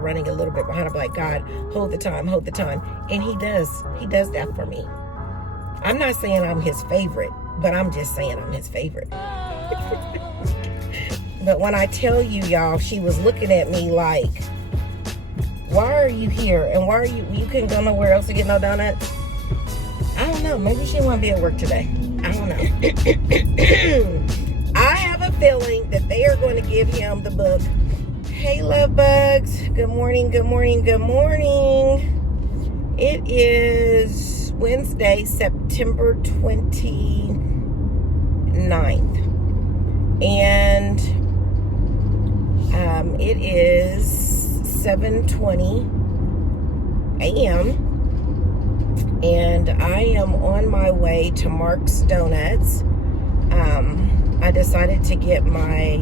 running a little bit behind. I'm like, God, hold the time. And he does that for me. I'm not saying I'm his favorite, but I'm just saying I'm his favorite. But when I tell you, y'all, she was looking at me like, why are you here? And why are you couldn't go nowhere else to get no donuts? I don't know. Maybe she won't be at work today. I don't know. I have a feeling that they are going to give him the book. Hey, love bugs. Good morning. It is Wednesday, September 29th. And it is 7:20 a.m. and I am on my way to Mark's Donuts. I decided to get my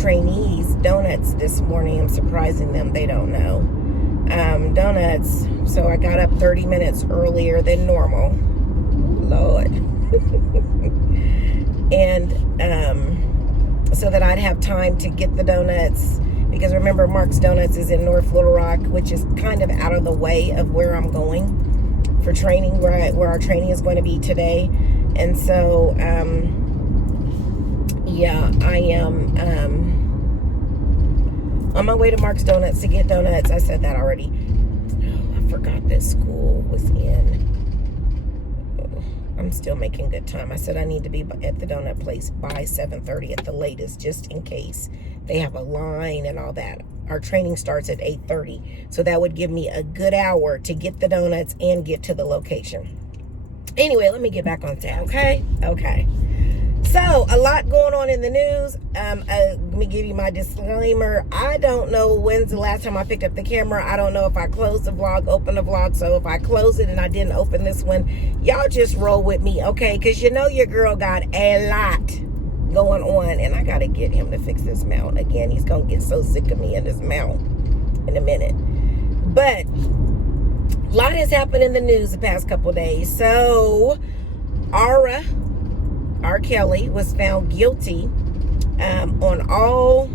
trainees donuts this morning. I'm surprising them. They don't know. Donuts. So I got up 30 minutes earlier than normal. Lord. And so that I'd have time to get the donuts, because remember, Mark's Donuts is in North Little Rock, which is kind of out of the way of where I'm going for training, where our training is going to be today. And so yeah, I am on my way to Mark's Donuts to get donuts. I said that already. Oh, I forgot that school was in. I'm still making good time. I said I need to be at the donut place by 7:30 at the latest, just in case they have a line and all that. Our training starts at 8:30, so that would give me a good hour to get the donuts and get to the location. Anyway, let me get back on task. Okay. So, a lot going on in the news. Let me give you my disclaimer. I don't know when's the last time I picked up the camera. I don't know if I closed the vlog, opened the vlog. So, if I close it and I didn't open this one, y'all just roll with me, okay? Because you know your girl got a lot going on. And I got to get him to fix this mount. Again, he's going to get so sick of me in this mount in a minute. But, a lot has happened in the news the past couple days. So, R. Kelly was found guilty on all,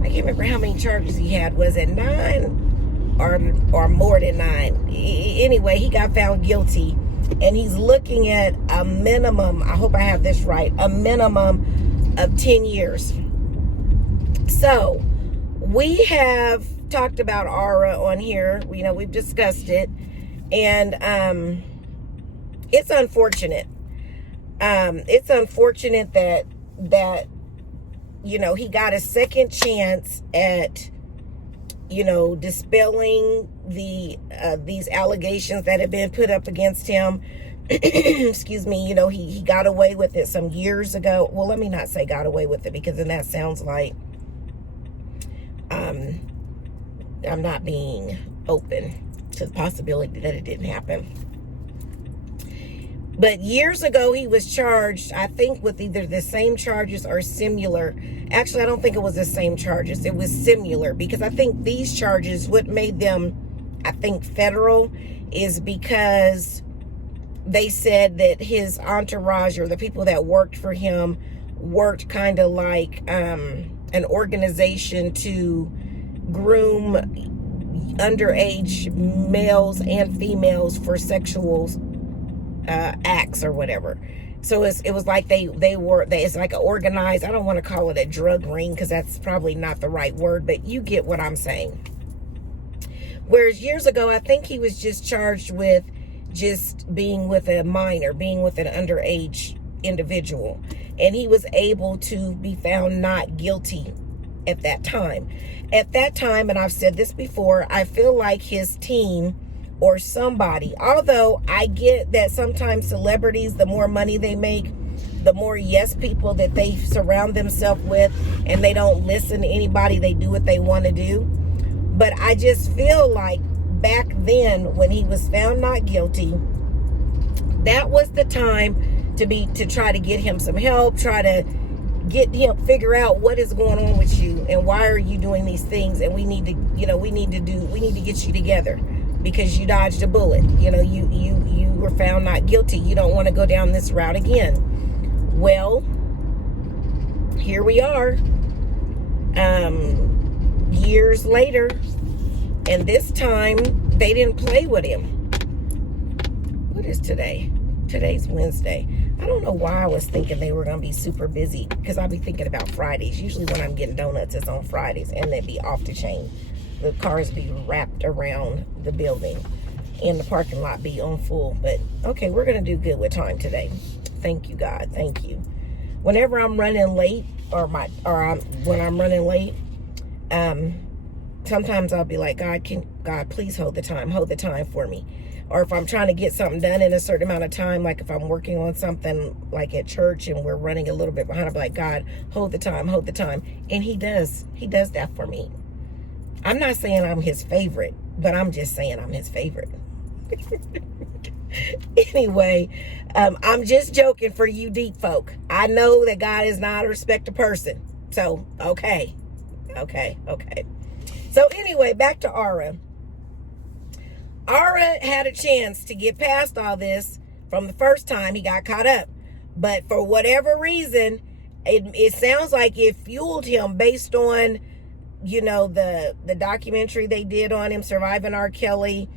I can't remember how many charges he had. Was it 9 or more than 9? Anyway, he got found guilty, and he's looking at a minimum, I hope I have this right, a minimum of 10 years. So, we have talked about Aura on here. You know, we've discussed it, and it's unfortunate. It's unfortunate that you know, he got a second chance at, you know, dispelling these allegations that have been put up against him. Excuse me. You know, he got away with it some years ago. Well, let me not say got away with it, because then that sounds like I'm not being open to the possibility that it didn't happen. But years ago, he was charged, I think, with either the same charges or similar. Actually, I don't think it was the same charges. It was similar, because I think these charges, what made them, I think, federal, is because they said that his entourage, or the people that worked for him, worked kind of like an organization to groom underage males and females for sexual acts or whatever. So it was like it's like an organized, I don't want to call it a drug ring, because that's probably not the right word, but you get what I'm saying. Whereas years ago, I think he was just charged with just being with a minor, being with an underage individual, and he was able to be found not guilty at that time. At that time, and I've said this before, I feel like his team or somebody, although I get that sometimes celebrities, the more money they make, the more yes people that they surround themselves with, and they don't listen to anybody, they do what they want to do. But I just feel like back then, when he was found not guilty, that was the time to try to get him some help, try to get him, figure out what is going on with you and why are you doing these things, and we need to get you together, because you dodged a bullet. You know, you were found not guilty. You don't want to go down this route again. Well, here we are. years later, and this time they didn't play with him. What is today? Today's Wednesday. I don't know why I was thinking they were going to be super busy, because I'll be thinking about Fridays. Usually when I'm getting donuts, it's on Fridays, and they'd be off the chain. The cars be wrapped around the building, and the parking lot be on full. But okay, we're going to do good with time today. Thank you, God. Thank you. Whenever I'm running late, when I'm running late, sometimes I'll be like, God, please hold the time for me. Or if I'm trying to get something done in a certain amount of time, like if I'm working on something like at church and we're running a little bit behind, I'll be like, God, hold the time. And he does that for me. I'm not saying I'm his favorite, but I'm just saying I'm his favorite. Anyway, I'm just joking for you deep folk. I know that God is not a respecter person. So, okay. So anyway, back to Ara. Ara had a chance to get past all this from the first time he got caught up. But for whatever reason, it sounds like it fueled him based on, the documentary they did on him, Surviving R. Kelly,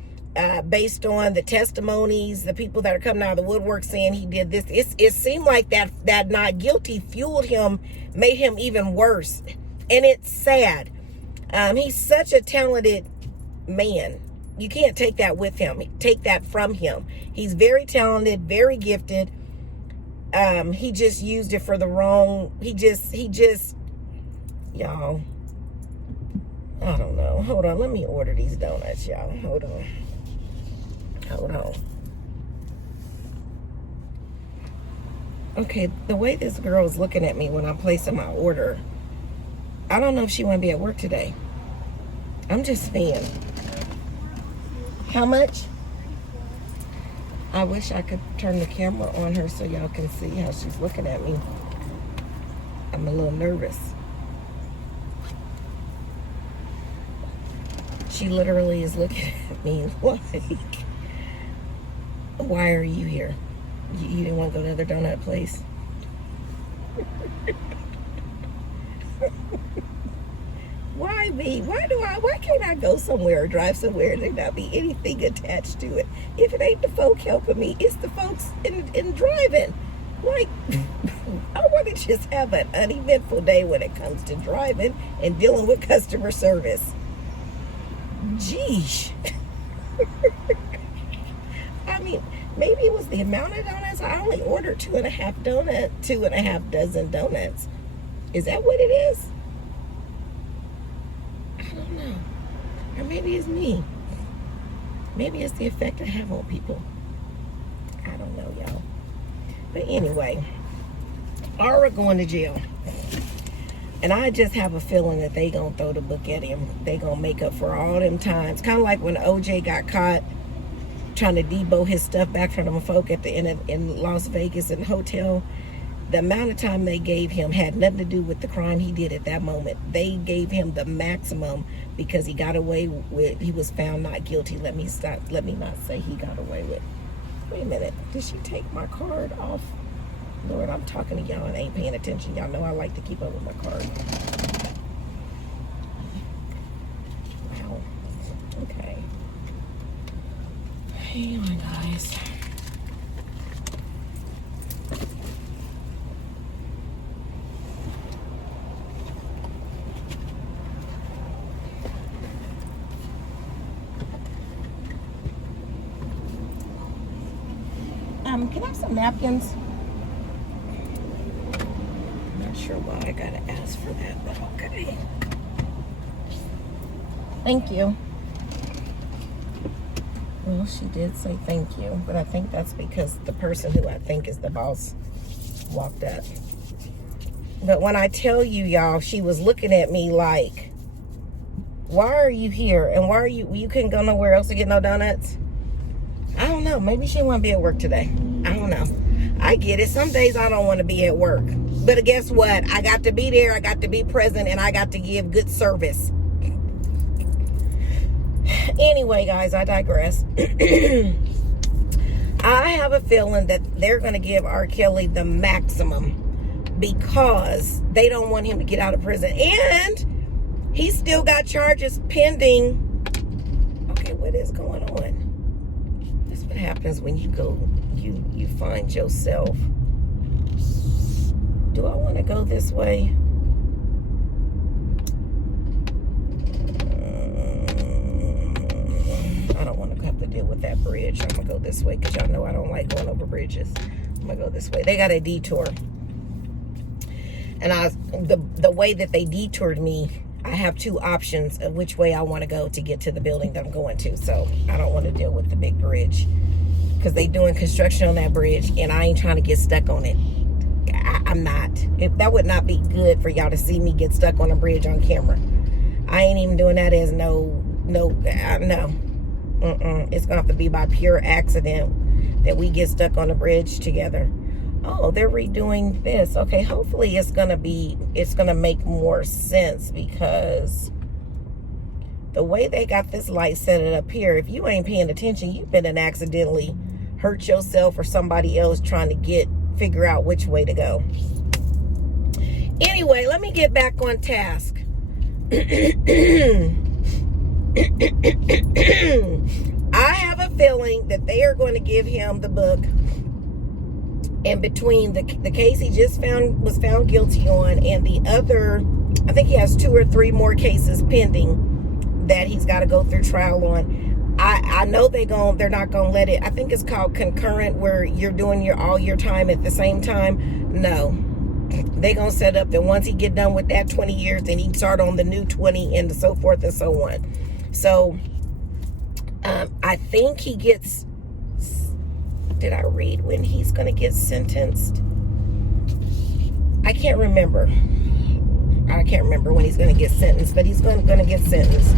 based on the testimonies, the people that are coming out of the woodwork saying he did this. It seemed like that not guilty fueled him, made him even worse. And it's sad. He's such a talented man. You can't take that with him. Take that from him. He's very talented, very gifted. He just used it for the wrong. He just, y'all. I don't know. Hold on. Let me order these donuts, y'all. Hold on. Okay, the way this girl is looking at me when I'm placing my order, I don't know if she want to be at work today. I'm just saying. How much? I wish I could turn the camera on her so y'all can see how she's looking at me. I'm a little nervous. She literally is looking at me like, why are you here? You didn't want to go to the other donut place? Why me? Why can't I go somewhere or drive somewhere and there not be anything attached to it? If it ain't the folk helping me, it's the folks in driving. Like, I want to just have an uneventful day when it comes to driving and dealing with customer service. Geesh. I mean, maybe it was the amount of donuts. I only ordered 2.5 dozen donuts. Is that what it is? I don't know. Or maybe it's me. Maybe it's the effect I have on people. I don't know, y'all. But anyway, Ara going to jail. And I just have a feeling that they gonna throw the book at him. They gonna make up for all them times. Kind of like when OJ got caught trying to debo his stuff back from them folk at the in Las Vegas in the hotel. The amount of time they gave him had nothing to do with the crime he did at that moment. They gave him the maximum because he got away with, he was found not guilty. Let me not say he got away with. Wait a minute, did she take my card off? Lord, I'm talking to y'all and ain't paying attention. Y'all know I like to keep up with my card. Wow. Okay. Hang on, guys. Can I have some napkins? I'm not sure why I gotta ask for that, but okay. Thank you. Well, she did say thank you, but I think that's because the person who I think is the boss walked up. But when I tell you, y'all, she was looking at me like, why are you here? And why are you couldn't go nowhere else to get no donuts? I don't know. Maybe she won't be at work today. I don't know. I get it. Some days I don't want to be at work. But guess what? I got to be there. I got to be present. And I got to give good service. Anyway, guys, I digress. I have a feeling that they're going to give R. Kelly the maximum because they don't want him to get out of prison. And He's still got charges pending. Okay, what is going on? That's what happens when you go, you find yourself. Do I want to go this way? I don't want to have to deal with that bridge. I'm going to go this way because y'all know I don't like going over bridges. I'm going to go this way. They got a detour. And the way that they detoured me, I have two options of which way I want to go to get to the building that I'm going to. So I don't want to deal with the big bridge because they doing construction on that bridge and I ain't trying to get stuck on it. I'm not. That would not be good for y'all to see me get stuck on a bridge on camera. I ain't even doing that as no. It's gonna have to be by pure accident that we get stuck on a bridge together. Oh, they're redoing this. Okay, hopefully it's gonna make more sense because the way they got this light set it up here, if you ain't paying attention, you've been and accidentally hurt yourself or somebody else trying to figure out which way to go. Anyway, let me get back on task. I have a feeling that they are going to give him the book, and between the case he just was found guilty on and the other, I think he has 2 or 3 more cases pending that he's got to go through trial on. I know they're not gonna let it. I think it's called concurrent, where you're doing all your time at the same time. No, they gonna set up that once he get done with that 20 years, then he can start on the new 20 and so forth and so on. So I think he gets. Did I read when he's gonna get sentenced? I can't remember when he's going to get sentenced, but he's going to get sentenced.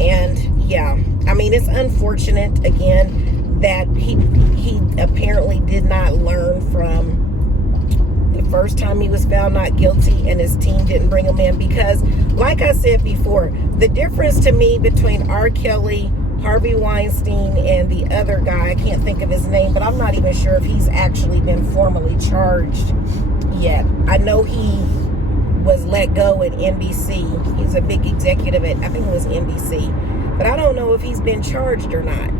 And yeah, I mean, it's unfortunate again that he apparently did not learn from the first time he was found not guilty and his team didn't bring him in, because like I said before, the difference to me between R. Kelly, Harvey Weinstein, and the other guy, I can't think of his name, but I'm not even sure if he's actually been formally charged yet. I know he was let go at NBC. He's a big executive at, I think it was NBC, but I don't know if he's been charged or not.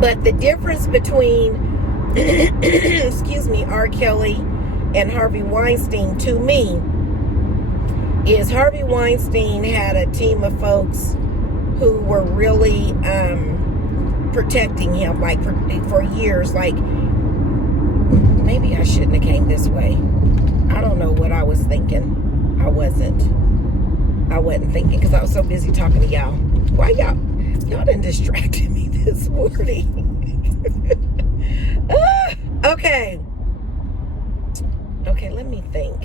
But the difference between excuse me, R. Kelly and Harvey Weinstein, to me, is Harvey Weinstein had a team of folks who were really protecting him, like for years. Like, maybe I shouldn't have came this way. I don't know what I was thinking. I wasn't thinking because I was so busy talking to y'all. Why y'all done distracted me this morning. Okay, let me think.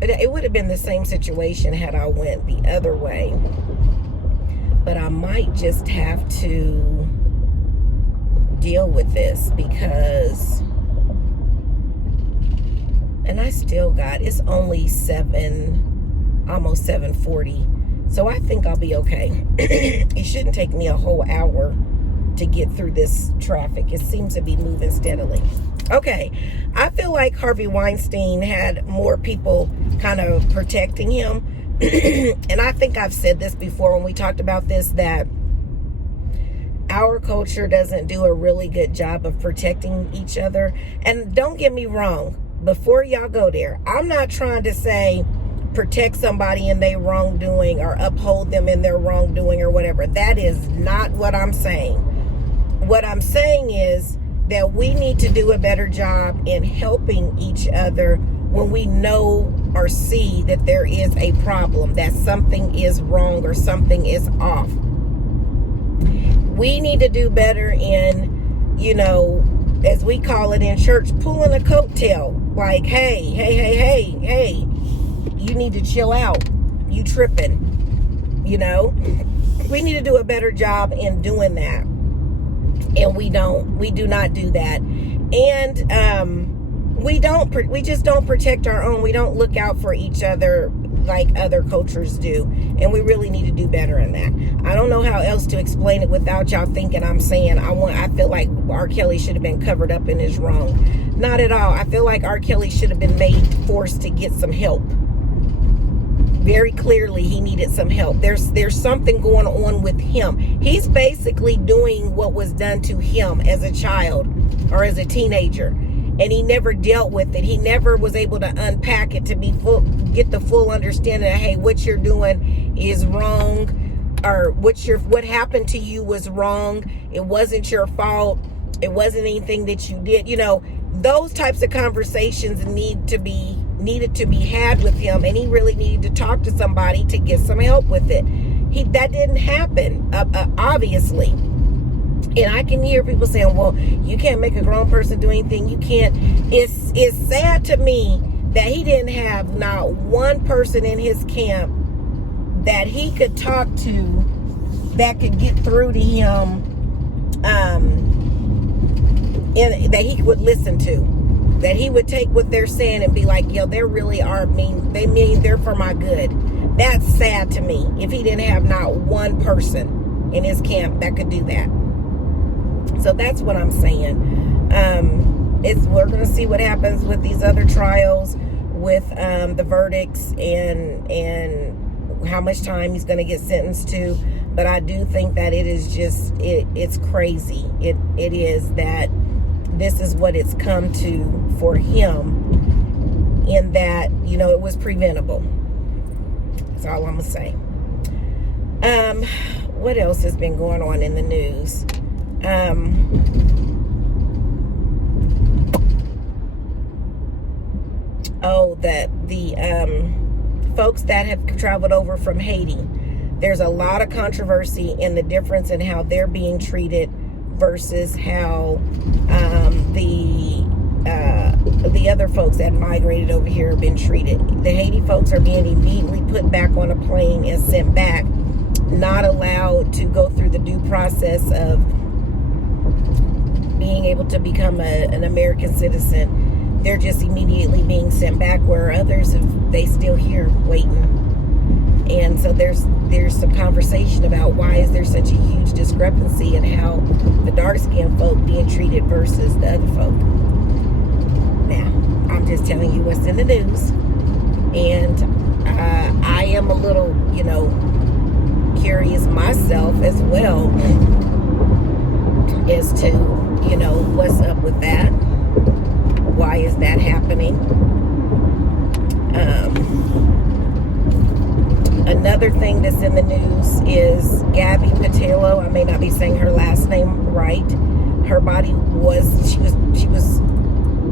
It would have been the same situation had I went the other way, but I might just have to deal with this because, and I still got, it's only almost 7:40, so I think I'll be okay. It shouldn't take me a whole hour to get through this traffic. It seems to be moving steadily. Okay, I feel like Harvey Weinstein had more people kind of protecting him. And I think I've said this before when we talked about this, that our culture doesn't do a really good job of protecting each other. And don't get me wrong, before y'all go there, I'm not trying to say protect somebody in their wrongdoing or uphold them in their wrongdoing or whatever. That is not what I'm saying. What I'm saying is that we need to do a better job in helping each other when we know or see that there is a problem, that something is wrong or something is off. We need to do better in, as we call it in church, pulling a coattail. Like, hey, you need to chill out. You tripping, We need to do a better job in doing that. And we do not do that. And we just don't protect our own. We don't look out for each other like other cultures do. And we really need to do better in that. I don't know how else to explain it without y'all thinking I'm saying I feel like R. Kelly should have been covered up in his wrong. Not at all. I feel like R. Kelly should have been forced to get some help. very clearly he needed some help. There's something going on with him. He's basically doing what was done to him as a child or as a teenager, and he never dealt with it. He never was able to unpack it to get the full understanding of, hey, what you're doing is wrong, or what happened to you was wrong. It wasn't your fault. It wasn't anything that you did. Those types of conversations needed to be had with him, and he really needed to talk to somebody to get some help with it. That didn't happen, obviously. And I can hear people saying, well, you can't make a grown person do anything. You can't. It's sad to me that he didn't have not one person in his camp that he could talk to that could get through to him, and that he would listen to, that he would take what they're saying and be like, yo, they really are they're for my good. That's sad to me, if he didn't have not one person in his camp that could do that. So that's what I'm saying. We're going to see what happens with these other trials, with the verdicts, and how much time he's going to get sentenced to. But I do think that it is just, it's crazy. It is that this is what it's come to for him, in that, it was preventable. That's all I'm going to say. What else has been going on in the news? The folks that have traveled over from Haiti, there's a lot of controversy in the difference in how they're being treated versus how the other folks that migrated over here have been treated. The Haiti folks are being immediately put back on a plane and sent back, not allowed to go through the due process of being able to become an American citizen. They're just immediately being sent back, where others they still here waiting. And so there's some conversation about why is there such a huge discrepancy in how the dark-skinned folk being treated versus the other folk. Now, I'm just telling you what's in the news, and I am a little, curious myself as well as to, what's up with that. Why is that happening? Another thing that's in the news is Gabby Petito. I may not be saying her last name right. Her body she was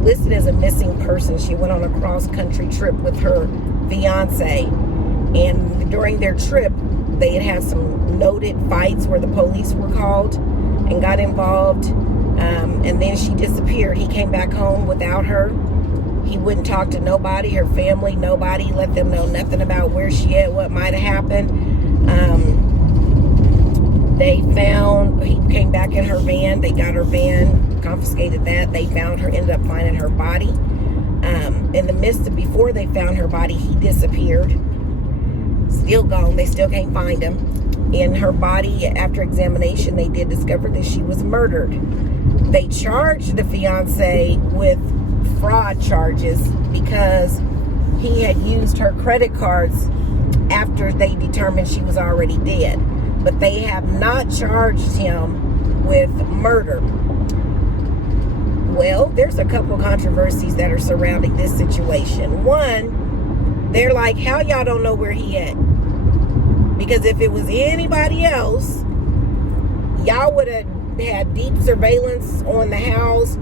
listed as a missing person. She went on a cross-country trip with her fiance, and during their trip, they had some noted fights where the police were called and got involved. And then she disappeared. He came back home without her. He wouldn't talk to nobody, her family, nobody, let them know nothing about where she at, what might have happened. He came back in her van. They got her van, confiscated that. They ended up finding her body. In the midst of, before they found her body, he disappeared. Still gone. They still can't find him. In her body, after examination, they did discover that she was murdered. They charged the fiance with fraud charges because he had used her credit cards after they determined she was already dead. But they have not charged him with murder. Well, there's a couple controversies that are surrounding this situation. One, they're like, how y'all don't know where he at? Because if it was anybody else, y'all would have had deep surveillance on the house.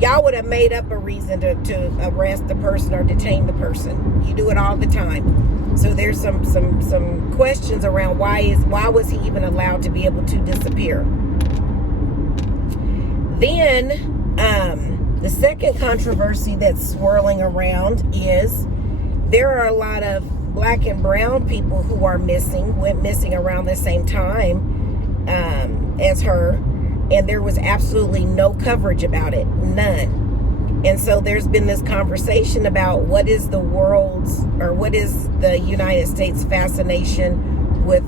Y'all would have made up a reason to arrest the person or detain the person. You do it all the time. So there's some questions around why was he even allowed to be able to disappear? Then the second controversy that's swirling around is there are a lot of Black and brown people who went missing around the same time as her, and there was absolutely no coverage about it, none. And so there's been this conversation about what is the United States fascination with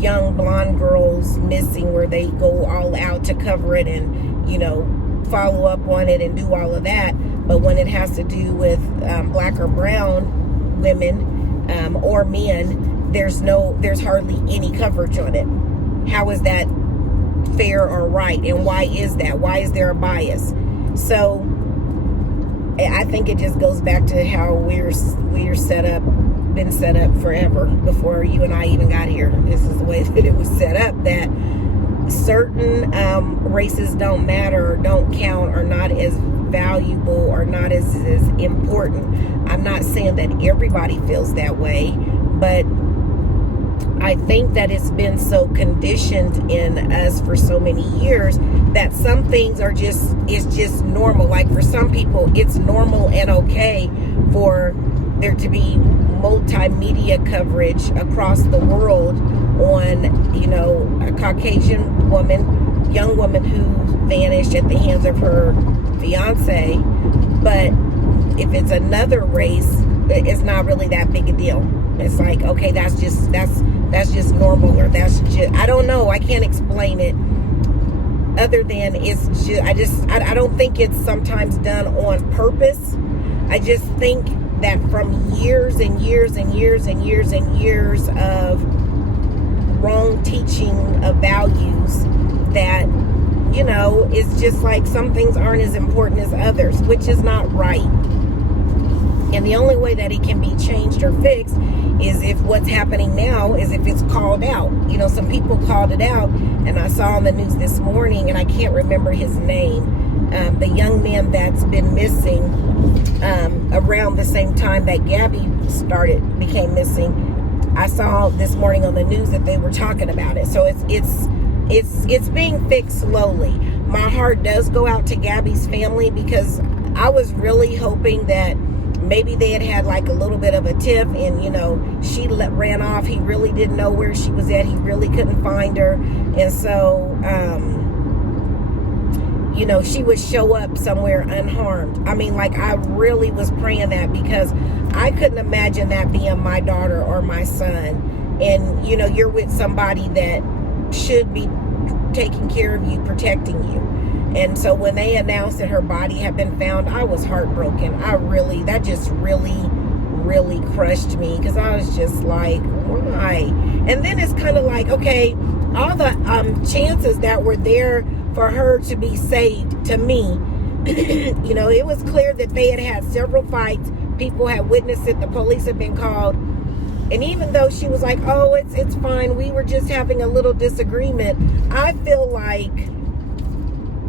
young blonde girls missing, where they go all out to cover it and follow up on it and do all of that. But when it has to do with Black or brown women, or men, there's hardly any coverage on it. How is that fair or right? And why is that? Why is there a bias? So I think it just goes back to how we're been set up forever, before you and I even got here. This is the way that it was set up, that certain races don't matter, or don't count, or not as valuable, or not as important. I'm not saying that everybody feels that way, but I think that it's been so conditioned in us for so many years that some things it's just normal. Like for some people, it's normal and okay for there to be multimedia coverage across the world on, a Caucasian woman, young woman who vanished at the hands of her fiance. But if it's another race, it's not really that big a deal. It's like, okay, that's just normal, or that's just, I don't know, I can't explain it, other than it's just, I don't think it's sometimes done on purpose. I just think that from years and years and years and years and years of wrong teaching of values, that, it's just like some things aren't as important as others, which is not right. And the only way that it can be changed or fixed is if what's happening now is if it's called out. Some people called it out, and I saw on the news this morning, and I can't remember his name, the young man that's been missing around the same time that Gabby became missing. I saw this morning on the news that they were talking about it. So it's being fixed slowly. My heart does go out to Gabby's family, because I was really hoping that maybe they had like a little bit of a tiff, and she ran off. He really didn't know where she was at. He really couldn't find her, and so she would show up somewhere unharmed. I mean, like, I really was praying that, because I couldn't imagine that being my daughter or my son. And you're with somebody that should be taking care of you, protecting you. And so when they announced that her body had been found, I was heartbroken. That just really crushed me, because I was just like, why? And then it's kind of like, okay, all the chances that were there for her to be saved, to me, it was clear that they had several fights. People had witnessed it. The police had been called. And even though she was like, oh, it's fine, we were just having a little disagreement, I feel like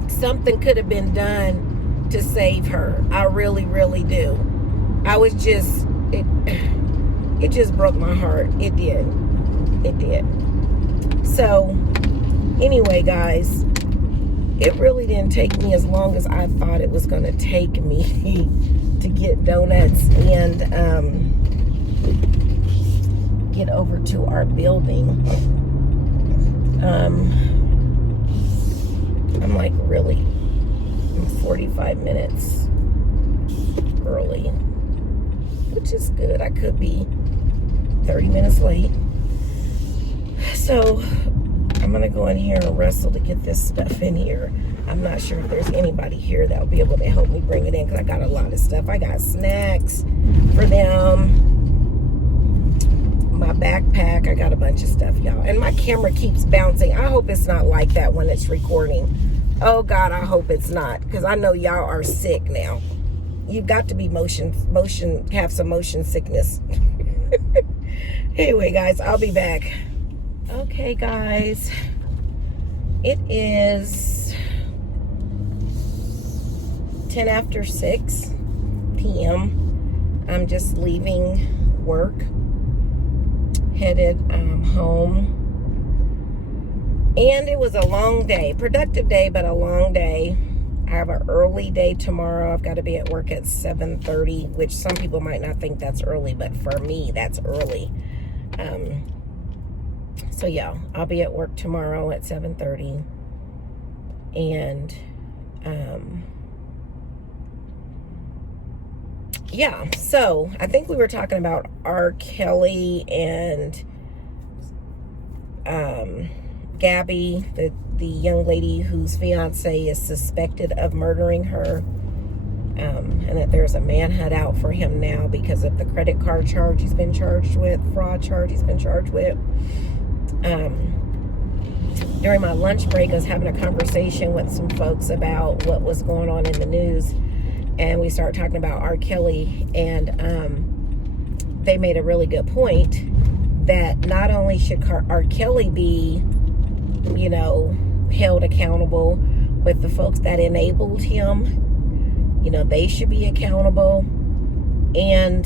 something could have been done to save her. I really, really do. I was just, it just broke my heart. It did. So, anyway, guys, it really didn't take me as long as I thought it was going to take me to get donuts and get over to our building. I'm like, really, I'm 45 minutes early, which is good. I could be 30 minutes late. So I'm gonna go in here and wrestle to get this stuff in here. I'm not sure if there's anybody here that will be able to help me bring it in, because I got a lot of stuff. I got snacks for them, my backpack, I got a bunch of stuff, y'all. And my camera keeps bouncing. I hope it's not like that when it's recording. Oh God, I hope it's not, because I know y'all are sick now. You've got to be have some motion sickness. Anyway, guys, I'll be back. Okay, guys, it is 10 after 6 p.m. I'm just leaving work, headed home. And it was a long day, productive day, but a long day. I have an early day tomorrow. I've got to be at work at 7:30, which some people might not think that's early, but for me, that's early. So yeah, I'll be at work tomorrow at 7:30. And yeah, so I think we were talking about R. Kelly and Gabby, the young lady whose fiance is suspected of murdering her. and that there's a manhunt out for him now because of the credit card charge he's been charged with, fraud charge he's been charged with. During my lunch break, I was having a conversation with some folks about what was going on in the news, and we started talking about R. Kelly, and they made a really good point that not only should R. Kelly be, you know, held accountable, but the folks that enabled him, you know, they should be accountable. And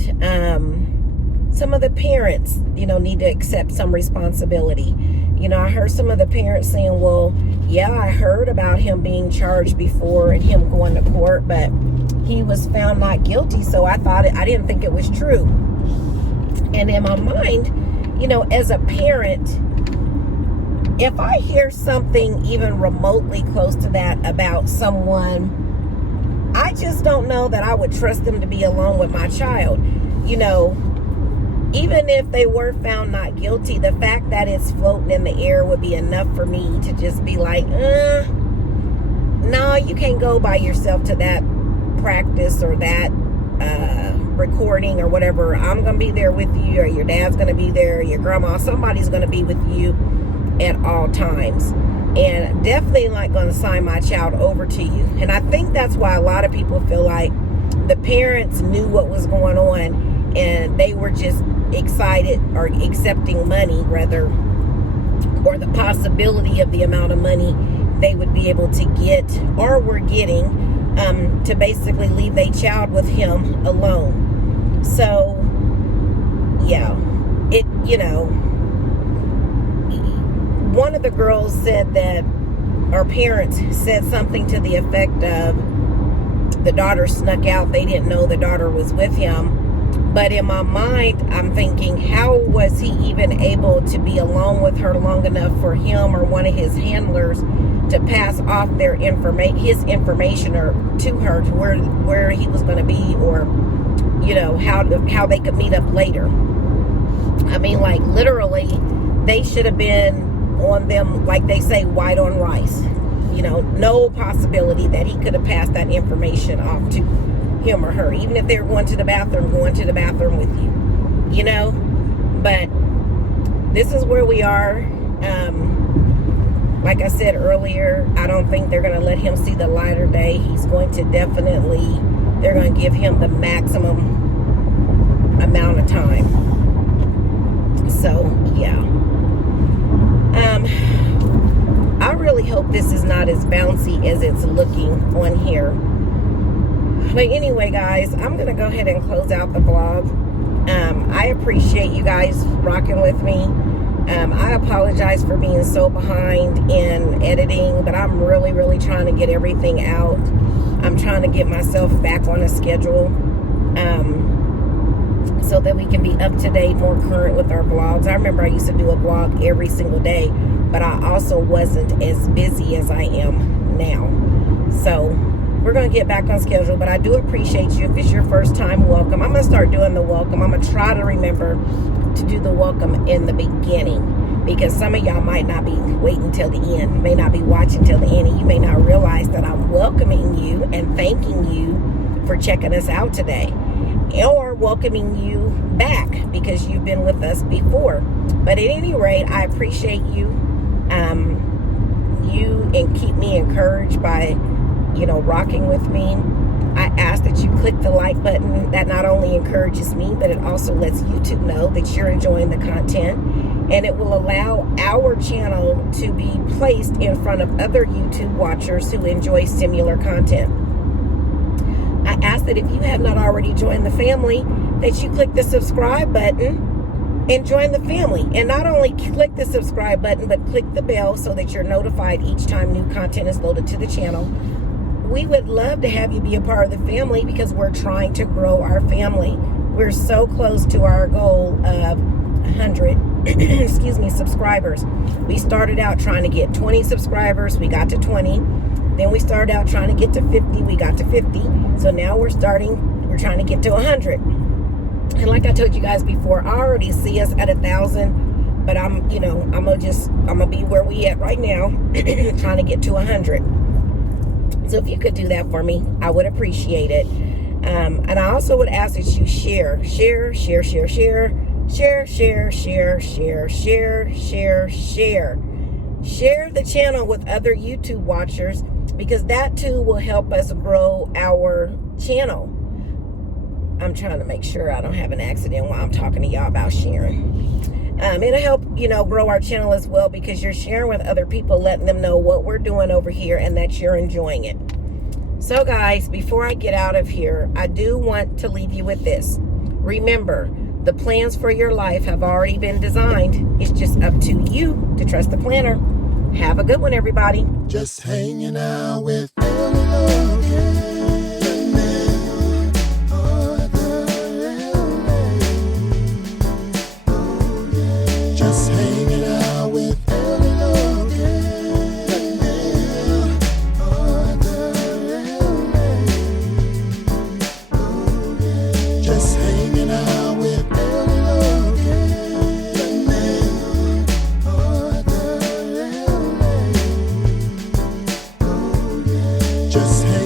some of the parents, you know, need to accept some responsibility. You know, I heard some of the parents saying, well, yeah, I heard about him being charged before and him going to court, but he was found not guilty, so I didn't think it was true. And in my mind, you know, as a parent, if I hear something even remotely close to that about someone, I just don't know that I would trust them to be alone with my child. You know, even if they were found not guilty, the fact that it's floating in the air would be enough for me to just be like, no, you can't go by yourself to that practice or that recording or whatever. I'm going to be there with you, or your dad's going to be there, or your grandma, somebody's going to be with you at all times. And definitely not going to sign my child over to you. And I think that's why a lot of people feel like the parents knew what was going on and they were just excited or accepting money rather, or the possibility of the amount of money they would be able to get or were getting to basically leave their child with him alone. So yeah, it, you know, one of the girls said that, our parents said something to the effect of, the daughter snuck out, they didn't know the daughter was with him. But in my mind, I'm thinking, how was he even able to be alone with her long enough for him or one of his handlers to pass off their his information or to her, to where he was going to be, or, you know, how they could meet up later. I mean, like, literally, they should have been on them, like they say, white on rice. You know, no possibility that he could have passed that information off to him or her, even if they were going to the bathroom with you, you know. But this is where we are. Like I said earlier, I don't think they're going to let him see the light of day. He's going to definitely, they're going to give him the maximum amount of time. So yeah, I really hope this is not as bouncy as it's looking on here. But anyway, guys, I'm going to go ahead and close out the vlog. I appreciate you guys rocking with me. I apologize for being so behind in editing, but I'm really, really trying to get everything out. I'm trying to get myself back on a schedule so that we can be up to date, more current with our vlogs. I remember I used to do a vlog every single day, but I also wasn't as busy as I am now. So we're going to get back on schedule, but I do appreciate you. If it's your first time, welcome. I'm going to start doing the welcome. I'm going to try to remember to do the welcome in the beginning, because some of y'all might not be waiting till the end, may not be watching till the end, and you may not realize that I'm welcoming you and thanking you for checking us out today, or welcoming you back because you've been with us before. But at any rate, I appreciate you, and keep me encouraged by, you know, rocking with me. I ask that you click the like button. That not only encourages me, but it also lets YouTube know that you're enjoying the content, and it will allow our channel to be placed in front of other YouTube watchers who enjoy similar content. I ask that if you have not already joined the family, that you click the subscribe button and join the family. And not only click the subscribe button, but click the bell so that you're notified each time new content is loaded to the channel. We would love to have you be a part of the family, because we're trying to grow our family. We're so close to our goal of 100 subscribers. We started out trying to get 20 subscribers. We got to 20. Then we started out trying to get to 50. We got to 50. So now we're trying to get to 100. And like I told you guys before, I already see us at 1,000, but I'm gonna be where we at right now, trying to get to 100. So if you could do that for me, I would appreciate it. And I also would ask that you share the channel with other YouTube watchers, because that too will help us grow our channel. I'm trying to make sure I don't have an accident while I'm talking to y'all about sharing. It'll help, grow our channel as well, because you're sharing with other people, letting them know what we're doing over here and that you're enjoying it. So guys, before I get out of here, I do want to leave you with this. Remember, the plans for your life have already been designed. It's just up to you to trust the planner. Have a good one, everybody. Just hanging out with Logan. Just hanging out with Logan. Just hanging out with Logan. Just hanging